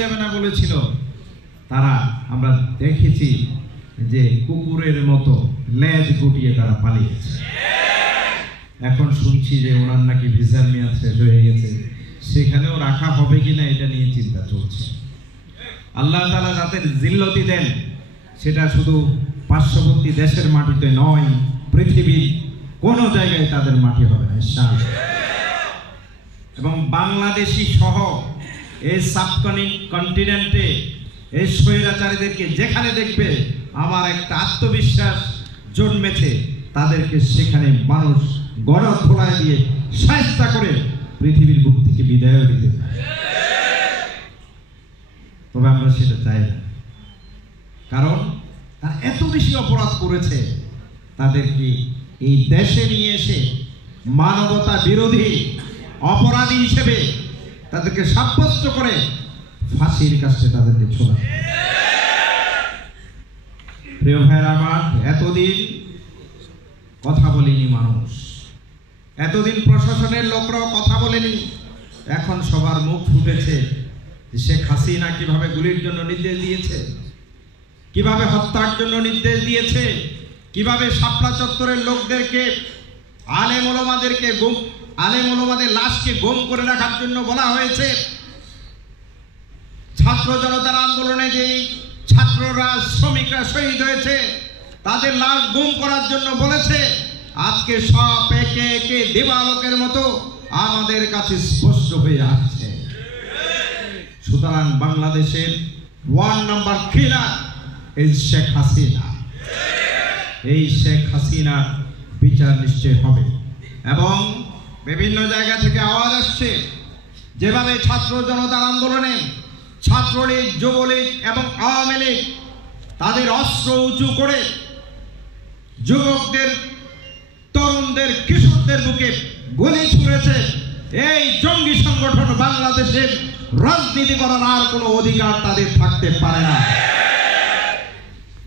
যাবে না বলেছিল, তারা আমরা দেখেছি যে কুকুরের মতো লেজ গুটিয়ে তারা পালিয়েছে। এখন শুনছি যে ওনার নাকি ভিসার মেয়াদ শেষ হয়ে গেছে, সেখানেও রাখা হবে কিনা এটা নিয়ে চিন্তা চলছে। আল্লাহ তাআলা যাদের জিল্লতি দেন সেটা শুধু পার্শ্ববর্তী দেশের মাটিতে নয়, পৃথিবীর কোনো জায়গায় তাদের মাটি হবে না ইনশাআল্লাহ। এবং বাংলাদেশি সহ এই সাবকন্টিনেন্টে এই স্বৈরাচারীদেরকে যেখানে দেখবে আমার একটা আত্মবিশ্বাস জন্মেছে, তাদেরকে সেখানে মানুষ গণধোলাই দিয়ে শায়েস্তা করে পৃথিবীর বুক থেকে বিদায় দিতে পারে। তবে আমরা সেটা চাই না, কারণ তারা এত বেশি অপরাধ করেছে, তাদেরকে এই দেশে নিয়ে এসে মানবতা বিরোধী অপরাধী হিসেবে তাদেরকে সাব্যস্ত করে ফাঁসির কাছে তাদেরকে ছোড়া। প্রিয় ভাইরা আমার, এতদিন কথা বলেনি মানুষ, এতদিন প্রশাসনের লোকরাও কথা বলেনি, এখন সবার মুখ ফুটেছে। শেখ হাসিনা কিভাবে গুলির জন্য নির্দেশ দিয়েছে, কিভাবে হত্যার জন্য নির্দেশ দিয়েছে, কিভাবে শাপলা চত্বরের লোকদেরকে আলেম ওলামাদের লাশকে গুম করে রাখার জন্য বলা হয়েছে। ছাত্র জনতার আন্দোলনে যেই ছাত্ররা শ্রমিকরা শহীদ হয়েছে তাদের লাশ গুম করার জন্য বলেছে। আজকে সব একে একে দেবালোকের মতো আমাদের কাছে স্পষ্ট হয়ে আসছে। সুতরাং বাংলাদেশের 1 নাম্বার কিলার এই শেখ হাসিনা। এই শেখ হাসিনার বিচার নিশ্চয় হবে। এবং বিভিন্ন জায়গা থেকে আওয়াজ আসছে, যেভাবে ছাত্র জনতার আন্দোলনে ছাত্রলীগ, যুবলীগ এবং আওয়ামী লীগ তাদের অস্ত্র উঁচু করে যুবকদের, তরুণদের, কিশোরদের বুকে গুলি ছুঁড়েছে। এই জঙ্গি সংগঠন বাংলাদেশের রাজনীতি করার আর কোনো অধিকার তাদের থাকতে পারে না।